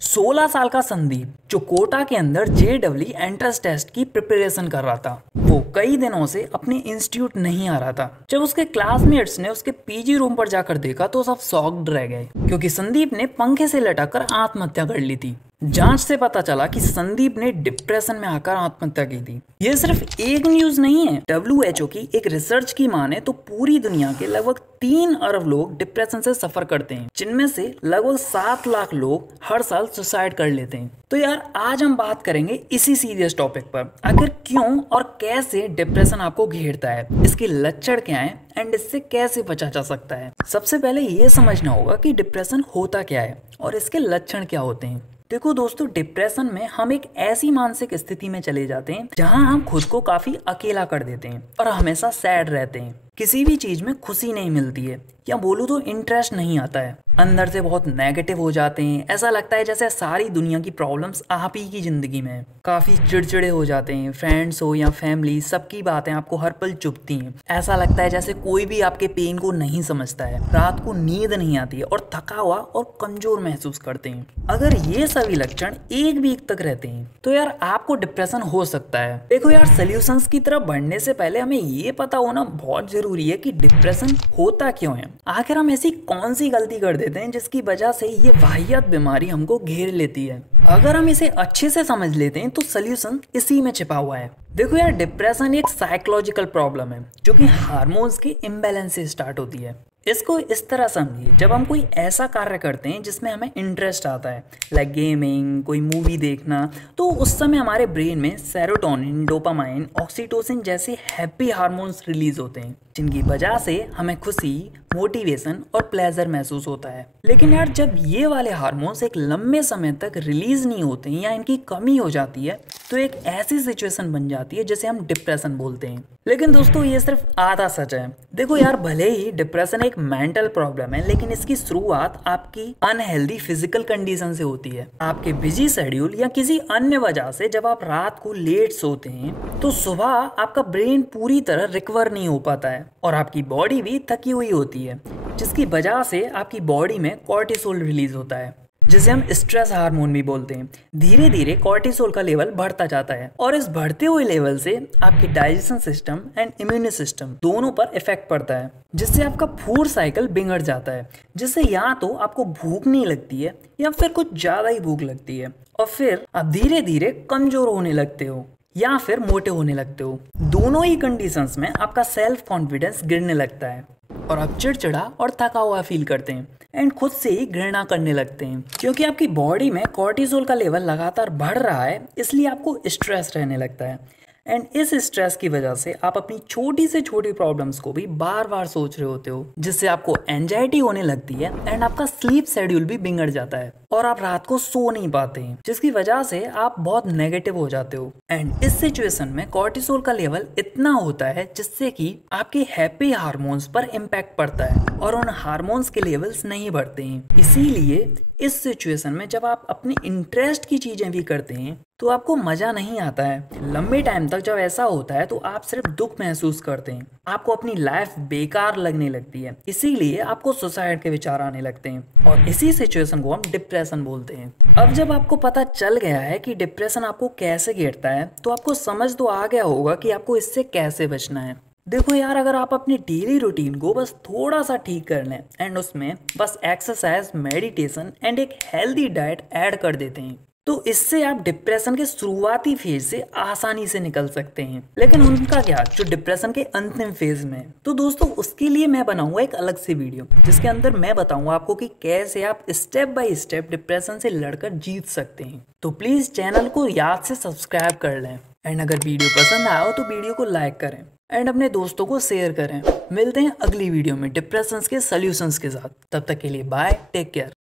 16 साल का संदीप जो कोटा के अंदर जेडब्ल्यू एंट्रेंस टेस्ट की प्रिपरेशन कर रहा था, वो कई दिनों से अपने इंस्टीट्यूट नहीं आ रहा था। जब उसके क्लासमेट्स ने उसके पीजी रूम पर जाकर देखा तो सब शॉक्ड रह गए, क्योंकि संदीप ने पंखे से लटककर आत्महत्या कर ली थी। जांच से पता चला कि संदीप ने डिप्रेशन में आकर आत्महत्या की थी। ये सिर्फ एक न्यूज नहीं है, WHO की एक रिसर्च की माने तो पूरी दुनिया के लगभग 3 अरब लोग डिप्रेशन से सफर करते हैं, जिनमें से लगभग 7 लाख लोग हर साल सुसाइड कर लेते हैं। तो यार आज हम बात करेंगे इसी सीरियस टॉपिक पर, आखिर क्यों और कैसे डिप्रेशन आपको घेरता है, इसके लक्षण क्या हैं एंड इससे कैसे बचा जा सकता है। सबसे पहले ये समझना होगा कि डिप्रेशन होता क्या है और इसके लक्षण क्या होते हैं। देखो दोस्तों, डिप्रेशन में हम एक ऐसी मानसिक स्थिति में चले जाते हैं जहां हम खुद को काफी अकेला कर देते हैं और हमेशा सैड रहते हैं। किसी भी चीज में खुशी नहीं मिलती है, या बोलूं तो इंटरेस्ट नहीं आता है। अंदर से बहुत नेगेटिव हो जाते हैं, ऐसा लगता है जैसे सारी दुनिया की प्रॉब्लम्स आप ही की जिंदगी में है। काफी चिड़चिड़े हो जाते हैं, फ्रेंड्स हो या फैमिली, सबकी बातें आपको हर पल चुभती हैं। ऐसा लगता है जैसे कोई भी आपके पेन को नहीं समझता है। रात को नींद नहीं आती है और थका हुआ और कमजोर महसूस करते हैं। अगर ये सभी लक्षण एक वीक तक रहते हैं तो यार आपको डिप्रेशन हो सकता है। देखो यार, सॉल्यूशंस की तरफ बढ़ने से पहले हमें ये पता होना बहुत जरूरी है कि डिप्रेशन होता क्यों है। आखिर हम ऐसी कौन सी गलती कर देते हैं जिसकी वजह से ये वाहियात बीमारी हमको घेर लेती है। अगर हम इसे अच्छे से समझ लेते हैं तो सॉल्यूशन इसी में छिपा हुआ है। देखो यार, डिप्रेशन एक साइकोलॉजिकल प्रॉब्लम है जो कि हार्मोन्स के इम्बैलेंस से स्टार्ट होती है। इसको इस तरह समझिए, जब हम कोई ऐसा कार्य करते हैं जिसमें हमें इंटरेस्ट आता है, लाइक गेमिंग, कोई मूवी देखना, तो उस समय हमारे ब्रेन में सेरोटोनिन, डोपामाइन, ऑक्सीटोसिन जैसे हैप्पी हार्मोन्स रिलीज होते हैं, जिनकी वजह से हमें खुशी, मोटिवेशन और प्लेजर महसूस होता है। लेकिन यार, जब ये वाले हार्मोन्स एक लंबे समय तक रिलीज नहीं होते हैं या इनकी कमी हो जाती है तो एक ऐसी सिचुएशन बन जाती है जिसे हम डिप्रेशन बोलते हैं। लेकिन दोस्तों, ये सिर्फ आधा सच है। देखो यार, भले ही डिप्रेशन एक मेंटल प्रॉब्लम है, लेकिन इसकी शुरुआत आपकी अनहेल्दी फिजिकल कंडीशन से होती है। आपके बिजी शेड्यूल या किसी अन्य वजह से जब आप रात को लेट सोते हैं तो सुबह आपका ब्रेन पूरी तरह रिकवर नहीं हो पाता है और आपकी बॉडी भी थकी हुई होती है, जिसकी वजह से आपकी बॉडी में कॉर्टिसोल रिलीज होता है, जिसे हम स्ट्रेस हार्मोन भी बोलते हैं। धीरे धीरे कॉर्टिसोल का लेवल बढ़ता जाता है और इस बढ़ते हुए लेवल से आपके digestion system and immune system दोनों पर इफेक्ट पड़ता है, जिससे आपका फूड साइकिल बिगड़ जाता है, जिससे या तो आपको भूख नहीं लगती है या फिर कुछ ज्यादा ही भूख लगती है, और फिर आप धीरे धीरे कमजोर होने लगते हो या फिर मोटे होने लगते हो। दोनों ही कंडीशंस में आपका सेल्फ कॉन्फिडेंस गिरने लगता है और आप चिड़चिड़ा और थका हुआ फील करते हैं एंड खुद से ही घृणा करने लगते हैं, क्योंकि आपकी बॉडी में कॉर्टिसोल का लेवल लगातार बढ़ रहा है, इसलिए आपको स्ट्रेस रहने लगता है। एंड इस स्ट्रेस की वजह से आप अपनी छोटी से छोटी प्रॉब्लम्स को भी बार बार सोच रहे होते हो, जिससे आपको एंजाइटी होने लगती है एंड आपका स्लीप शेड्यूल भी बिगड़ जाता है और आप रात को सो नहीं पाते हैं, जिसकी वजह से आप बहुत नेगेटिव हो जाते हो। एंड इस सिचुएशन में कॉर्टिसोल का लेवल इतना होता है जिससे कि आपके हैप्पी हार्मोन्स पर इम्पैक्ट पड़ता है और उन हार्मोन्स के लेवल्स नहीं बढ़ते हैं। इसीलिए इस सिचुएशन में जब आप अपने इंटरेस्ट की चीजें भी करते हैं तो आपको मजा नहीं आता है। लंबे टाइम तक जब ऐसा होता है तो आप सिर्फ दुख महसूस करते हैं, आपको अपनी लाइफ बेकार लगने लगती है, इसीलिए आपको सुसाइड के विचार आने लगते हैं और इसी सिचुएशन को हम डिप्रेशन बोलते हैं। अब जब आपको पता चल गया है कि डिप्रेशन आपको कैसे घेरता है तो आपको समझ तो आ गया होगा कि आपको इससे कैसे बचना है। देखो यार, अगर आप अपनी डेली रूटीन को बस थोड़ा सा ठीक कर लें एंड उसमें बस एक्सरसाइज, मेडिटेशन एंड एक हेल्दी डाइट ऐड कर देते हैं तो इससे आप डिप्रेशन के शुरुआती फेज से आसानी से निकल सकते हैं। लेकिन उनका क्या जो डिप्रेशन के अंतिम फेज में, तो दोस्तों उसके लिए मैं बनाऊंगा एक अलग से वीडियो जिसके अंदर मैं बताऊंगा आपको कि कैसे आप स्टेप बाय स्टेप डिप्रेशन से लड़कर जीत सकते हैं। तो प्लीज चैनल को याद से सब्सक्राइब कर लें एंड अगर वीडियो पसंद आया हो तो वीडियो को लाइक करें एंड अपने दोस्तों को शेयर करें। मिलते हैं अगली वीडियो में डिप्रेशन के सॉल्यूशंस के साथ। तब तक के लिए बाय, टेक केयर।